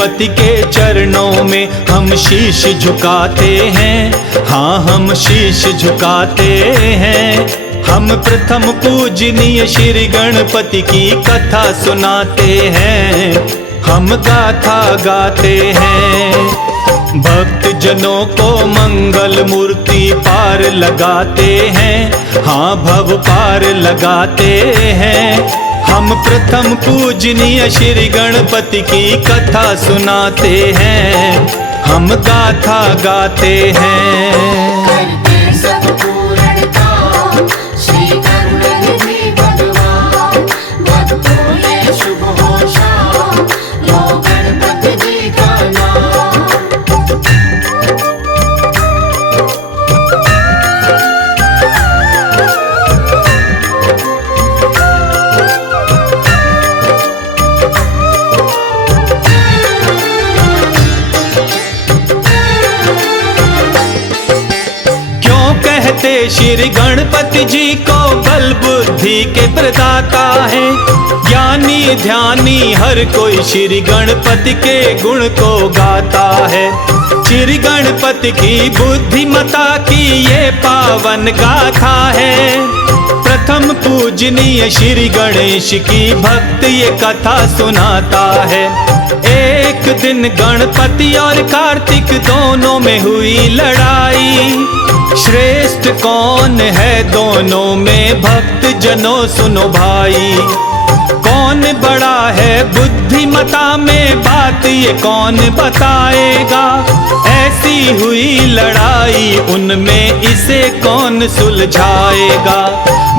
गणपति के चरणों में हम शीश झुकाते हैं। हाँ, हम शीश झुकाते हैं। हम प्रथम पूजनीय श्री गणपति की कथा सुनाते हैं। हम गाथा गाते हैं। भक्त जनों को मंगल मूर्ति पार लगाते हैं। हाँ, भव पार लगाते हैं। हम प्रथम पूजनीय श्री गणपति की कथा सुनाते हैं। हम गाथा गाते हैं। करते सब पूर्ण काम श्री गणपति भगवान, भक्तों ये शुभ हो शाम, लो गणपति जी का नाम। श्री गणपति जी को बल बुद्धि के प्रदाता है। ज्ञानी ध्यानी हर कोई श्री गणपति के गुण को गाता है। श्री गणपति की बुद्धिमता की ये पावन गाथा है। प्रथम पूजनीय श्री गणेश की भक्त ये कथा सुनाता है। एक दिन गणपति और कार्तिक दोनों में हुई लड़ाई। श्रेष्ठ कौन है दोनों में, भक्त जनों सुनो भाई। कौन बड़ा है बुद्धिमता में, बात ये कौन बताएगा। ऐसी हुई लड़ाई उनमें, इसे कौन सुलझाएगा।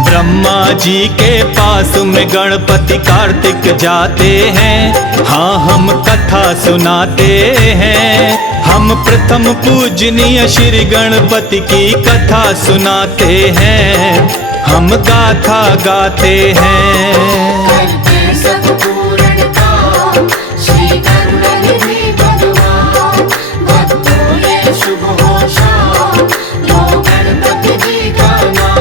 ब्रह्मा जी के पास में गणपति कार्तिक जाते हैं। हाँ, हम कथा सुनाते हैं। हम प्रथम पूजनीय श्री गणपति की कथा सुनाते हैं। हम गाथा गाते हैं। करते सब पूर्ण काम श्री गणपति भगवान, भक्तों ये शुभ हो शाम, लो गणपति जी का नाम।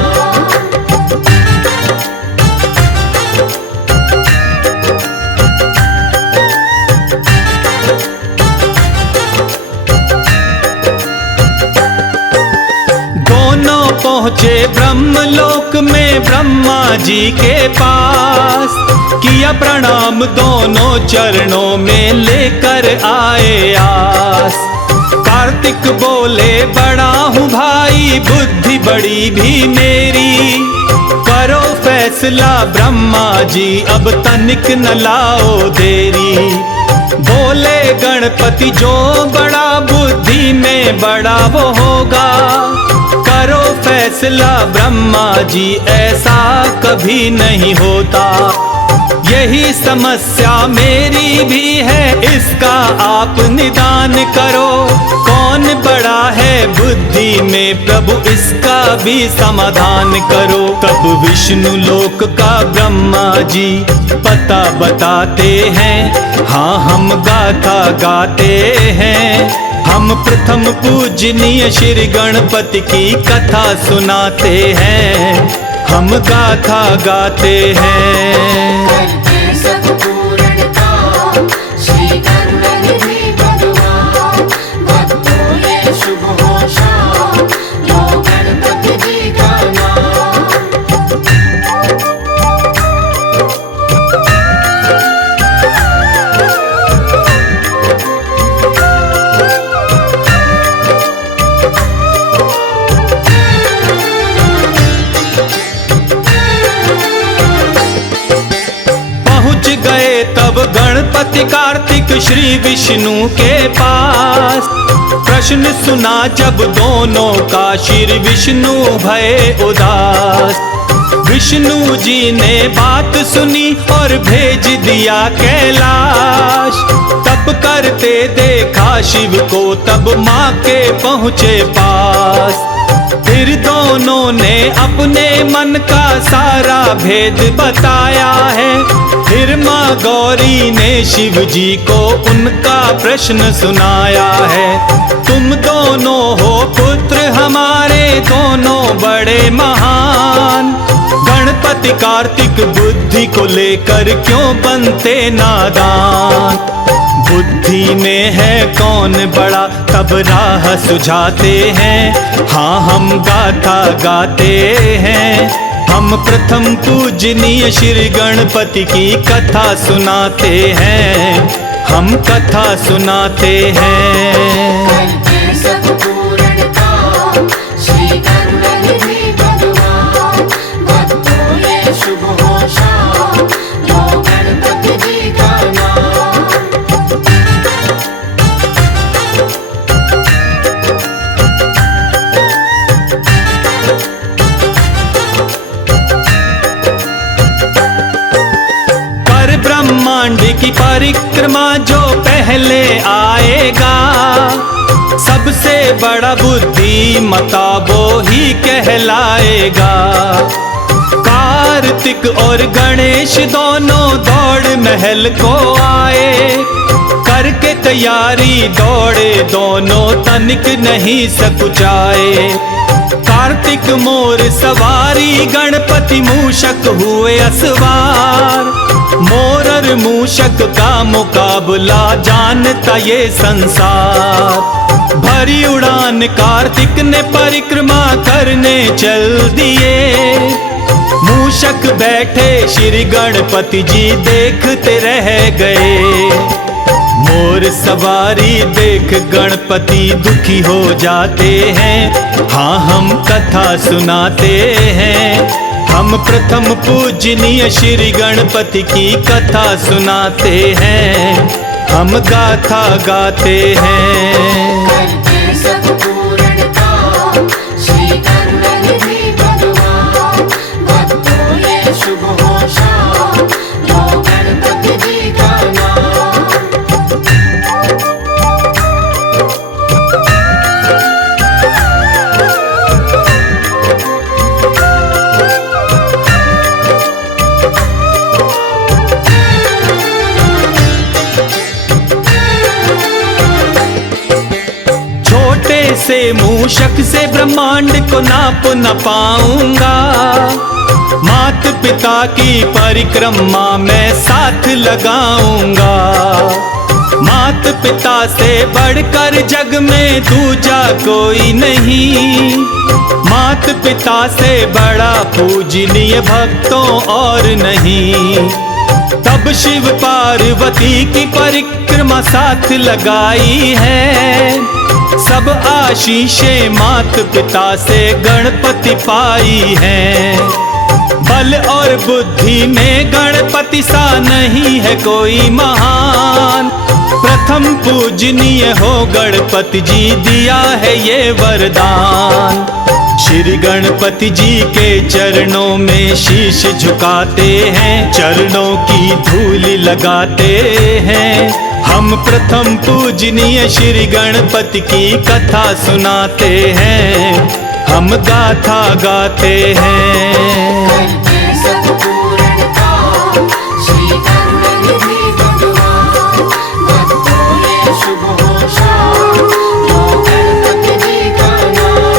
पहुँचे ब्रह्मलोक में ब्रह्मा जी के पास। किया प्रणाम दोनों चरणों में लेकर आए आस। कार्तिक बोले बड़ा हूँ भाई, बुद्धि बड़ी भी मेरी। करो फैसला ब्रह्मा जी, अब तनिक न लाओ देरी। बोले गणपति जो बड़ा बुद्धि में बड़ा वो होगा। करो फैसला ब्रह्मा जी, ऐसा कभी नहीं होता। यही समस्या मेरी भी है, इसका आप निदान करो। कौन बड़ा है बुद्धि में प्रभु, इसका भी समाधान करो। तब विष्णु लोक का ब्रह्मा जी पता बताते हैं। हाँ, हम गाथा गाते हैं। हम प्रथम पूजनीय श्री गणपति की कथा सुनाते हैं। हम गाथा गाते हैं। करते सब पूर्ण काम श्री गणपति भगवान, भक्तों ये शुभ हो शाम, लो गणपति जी का नाम। तब गणपति कार्तिक श्री विष्णु के पास। प्रश्न सुना जब दोनों का, श्री विष्णु भये उदास। विष्णु जी ने बात सुनी और भेज दिया कैलाश। तप करते देखा शिव को, तब माँ के पहुँचे पास। फिर दोनों ने अपने मन का सारा भेद बताया है। फिर माँ गौरी ने शिव जी को उनका प्रश्न सुनाया है। तुम दोनों हो पुत्र हमारे, दोनों बड़े महान। गणपति कार्तिक बुद्धि को लेकर क्यों बनते नादान। बुद्धि में है कौन बड़ा तब राह सुझाते हैं। हाँ हम गाथा गाते हैं, हम प्रथम पूजनीय श्री गणपति की कथा सुनाते हैं, हम कथा सुनाते हैं। करते सब पूर्ण काम श्री गणनिधि भगवान, भक्तों ये शुभ हो शाम लो गणपति जी का नाम। कर ब्रह्मांड की परिक्रमा जो पहले आएगा, सबसे बड़ा बुद्धिमता वो ही कहलाएगा। कार्तिक और गणेश दोनों दौड़ महल को आए, करके तैयारी दौड़े दोनों तनिक नहीं सकुचाए। कार्तिक मोर सवारी गणपति मूषक हुए असवार, मोर और मूषक का मुकाबला जानता ये संसार। भरी उड़ान कार्तिक ने परिक्रमा करने चल दिए, मूषक बैठे श्री गणपति जी देखते रह गए। मोर सवारी देख गणपति दुखी हो जाते हैं, हाँ हम कथा सुनाते हैं, हम प्रथम पूजनीय श्री गणपति की कथा सुनाते हैं, हम गाथा गाते हैं। करते सब पूर्ण काम श्री गणनिधि भगवान, भक्तों ये शुभ हो शाम लो गणपति जी का नाम। छोटे से मूषक से ब्रह्मांड को नाप न पाऊंगा, मात पिता की परिक्रमा में साथ लगाऊंगा। मात पिता से बढ़कर जग में दूजा कोई नहीं, मात पिता से बड़ा पूजनीय भक्तों और नहीं। तब शिव पार्वती की परिक्रमा साथ लगाई है, सब आशीषें मात पिता से गणपति पाई हैं। बल और बुद्धि में गणपति सा नहीं है कोई महान, प्रथम पूजनीय हो गणपति जी दिया है ये वरदान। श्री गणपति जी के चरणों में शीश झुकाते हैं, चरणों की धूल लगाते हैं, हम प्रथम पूजनीय श्री गणपति की कथा सुनाते हैं, हम गाथा गाते हैं। करते सब पूर्ण काम श्री गणनिधि भगवान, भक्तों ये शुभ हो शाम लो गणपति जी का नाम।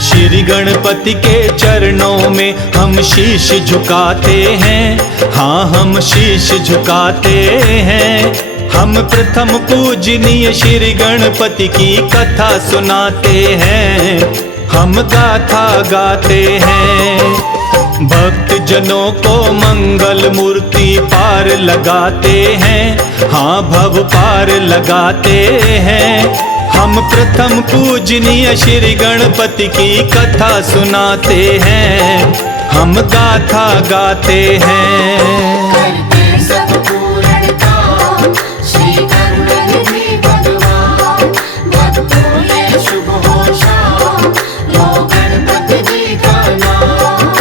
श्री गणपति के चरणों में हम शीश झुकाते हैं, हाँ हम शीश झुकाते हैं, हम प्रथम पूजनीय श्री गणपति की कथा सुनाते हैं, हम गाथा गाते हैं। भक्त जनों को मंगल मूर्ति पार लगाते हैं, हाँ भव पार लगाते हैं, हम प्रथम पूजनीय श्री गणपति की कथा सुनाते हैं, हम गाथा गाते हैं। करते सब पूर्ण काम श्री गणनिधि भगवान, भक्तों ये शुभ हो शाम लो गणपति जी का नाम।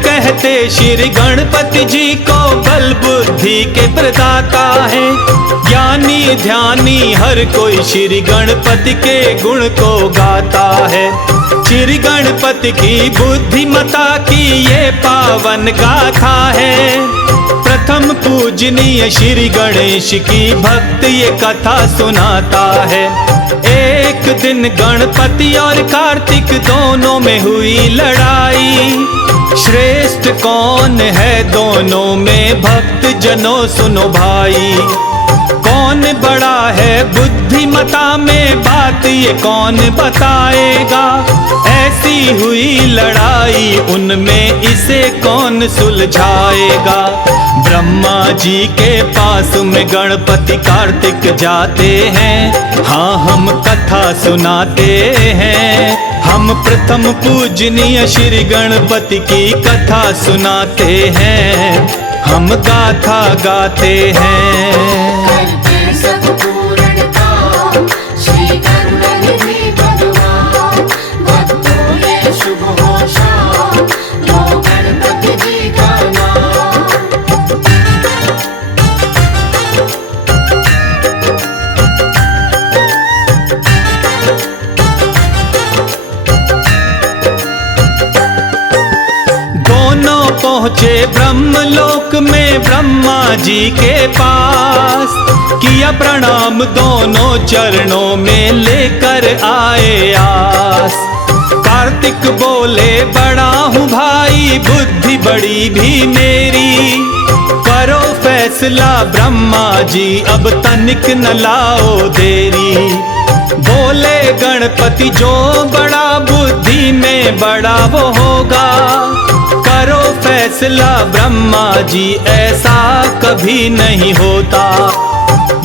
कहते श्री गणपति जी को बल बुद्धि के प्रदाता है, ज्ञानी ध्यानी हर कोई श्री गणपति के गुण को गाता है। श्री गणपति की बुद्धिमता की ये पावन गाथा है। प्रथम पूजनीय श्री गणेश की भक्त ये कथा सुनाता है। एक दिन गणपति और कार्तिक दोनों में हुई लड़ाई। श्रेष्ठ कौन है दोनों में भक्त जनों सुनो भाई। कौन बड़ा है बुद्धिमता में बात ये कौन बताएगा। ऐसी हुई लड़ाई उनमें इसे कौन सुलझाएगा। ब्रह्मा जी के पास में गणपति कार्तिक जाते हैं। हाँ हम कथा सुनाते हैं। हम प्रथम पूजनीय श्री गणपति की कथा सुनाते हैं। हम गाथा गाते हैं। करते सब पूर्ण काम श्री करुणानिधि भगवान। भक्तों ये शुभ हो शाम लो गणपति जी का नाम। दोनों पहुँचे ब्रह्मलोक में ब्रह्मा जी के पास। किया प्रणाम दोनों चरणों में लेकर आए आस। कार्तिक बोले बड़ा हूँ भाई बुद्धि बड़ी भी मेरी। करो फैसला ब्रह्मा जी अब तनिक न लाओ देरी। बोले गणपति जो बड़ा बुद्धि में बड़ा वो होगा। करो फैसला ब्रह्मा जी ऐसा कभी नहीं होता।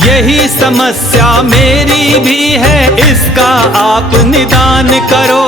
यही समस्या मेरी भी है इसका आप निदान करो।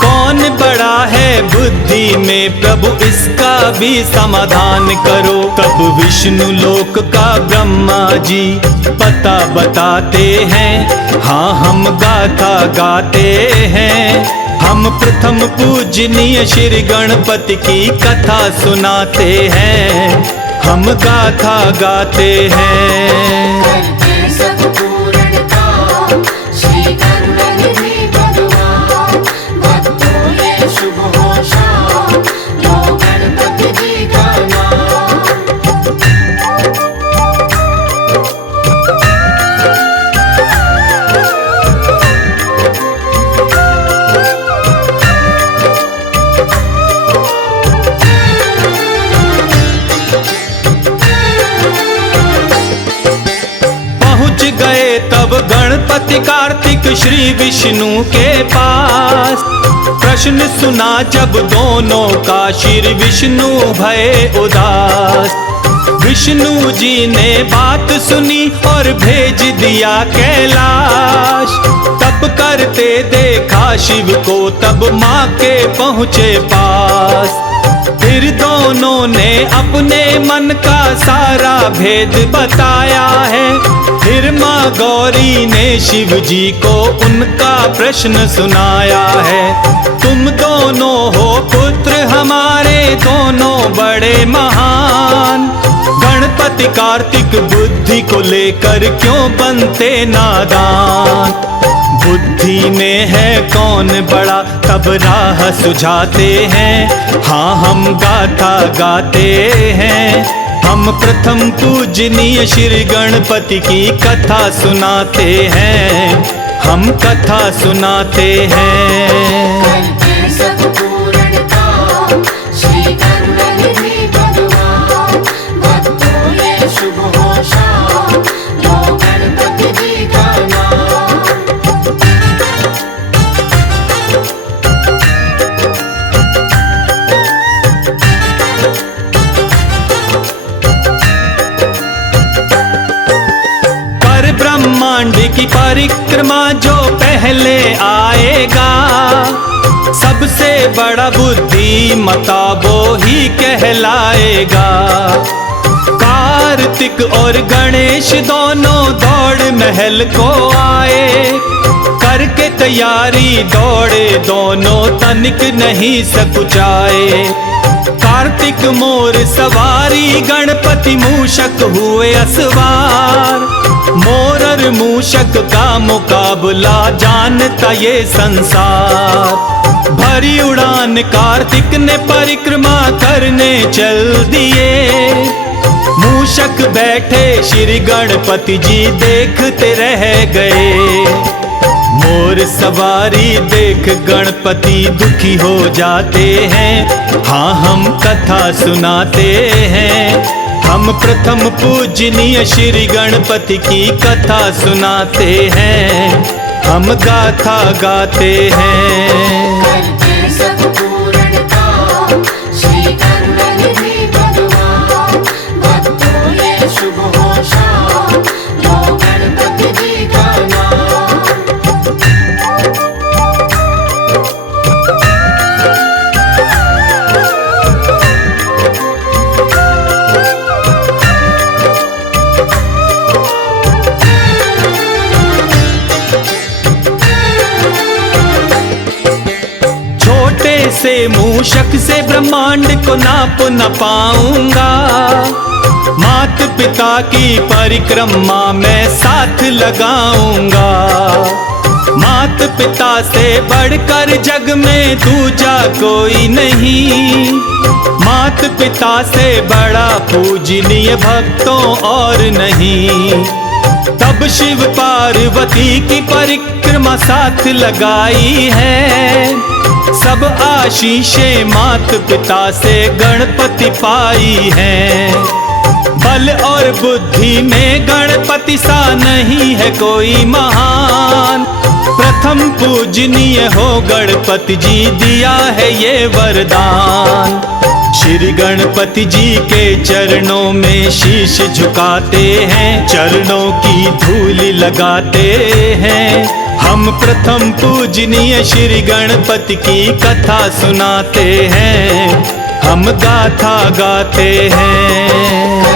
कौन बड़ा है बुद्धि में प्रभु इसका भी समाधान करो। तब विष्णु लोक का ब्रह्मा जी पता बताते हैं। हाँ हम गाथा गाते हैं। हम प्रथम पूजनीय श्री गणपति की कथा सुनाते हैं। हम गाथा गाते हैं। करते सब पूर्ण काम श्री करुणानिधि भगवान। भक्तों ये शुभ हो शाम लो गणपति जी का नाम। गए तब गणपति कार्तिक श्री विष्णु के पास। प्रश्न सुना जब दोनों का श्री विष्णु भये उदास। विष्णु जी ने बात सुनी और भेज दिया कैलाश। तप करते देखा शिव को तब माँ के पहुँचे पास। फिर दोनों ने अपने मन का सारा भेद बताया है। फिर माँ गौरी ने शिव जी को उनका प्रश्न सुनाया है। तुम दोनों हो पुत्र हमारे दोनों बड़े महान। गणपति कार्तिक बुद्धि को लेकर क्यों बनते नादान। बुद्धि में है कौन बड़ा तब राह सुझाते हैं। हाँ हम गाथा गाते हैं। हम प्रथम पूजनीय श्री गणपति की कथा सुनाते हैं। हम कथा सुनाते हैं। करते सब पूर्ण काम श्री करुणानिधि भगवान। भक्तों ये शुभ हो शाम लो गणपति जी का नाम। ब्रह्मांड की परिक्रमा जो पहले आएगा। सबसे बड़ा बुद्धिमता वो ही कहलाएगा। कार्तिक और गणेश दोनों दौड़ महल को आए। करके तैयारी दौड़े दोनों तनिक नहीं सकुचाए। कार्तिक मोर सवारी गणपति मूषक हुए असवार। मोर और और मूषक का मुकाबला जानता ये संसार। भरी उड़ान कार्तिक ने परिक्रमा करने चल दिए। मूषक बैठे श्री गणपति जी देखते रह गए। मोर सवारी देख गणपति दुखी हो जाते हैं। हाँ हम कथा सुनाते हैं। हम प्रथम पूजनीय श्री गणपति की कथा सुनाते हैं। हम गाथा गाते हैं। करते सब पूर्ण काम श्री करुणानिधि भगवान। भक्तों ये शुभ हो शाम लो गणपति जी का नाम। से मूषक से ब्रह्मांड को नाप न पाऊंगा। मात पिता की परिक्रमा में साथ लगाऊंगा। मात पिता से बढ़कर जग में दूजा कोई नहीं। मात पिता से बड़ा पूजनीय भक्तों और नहीं। तब शिव पार्वती की परिक्रमा साथ लगाई है। सब आशीषें मात पिता से गणपति पाई हैं। बल और बुद्धि में गणपति सा नहीं है कोई महान। प्रथम पूजनीय हो गणपति जी दिया है ये वरदान। श्री गणपति जी के चरणों में शीश झुकाते हैं। चरणों की धूल लगाते हैं। हम प्रथम पूजनीय श्री गणपति की कथा सुनाते हैं। हम गाथा गाते हैं।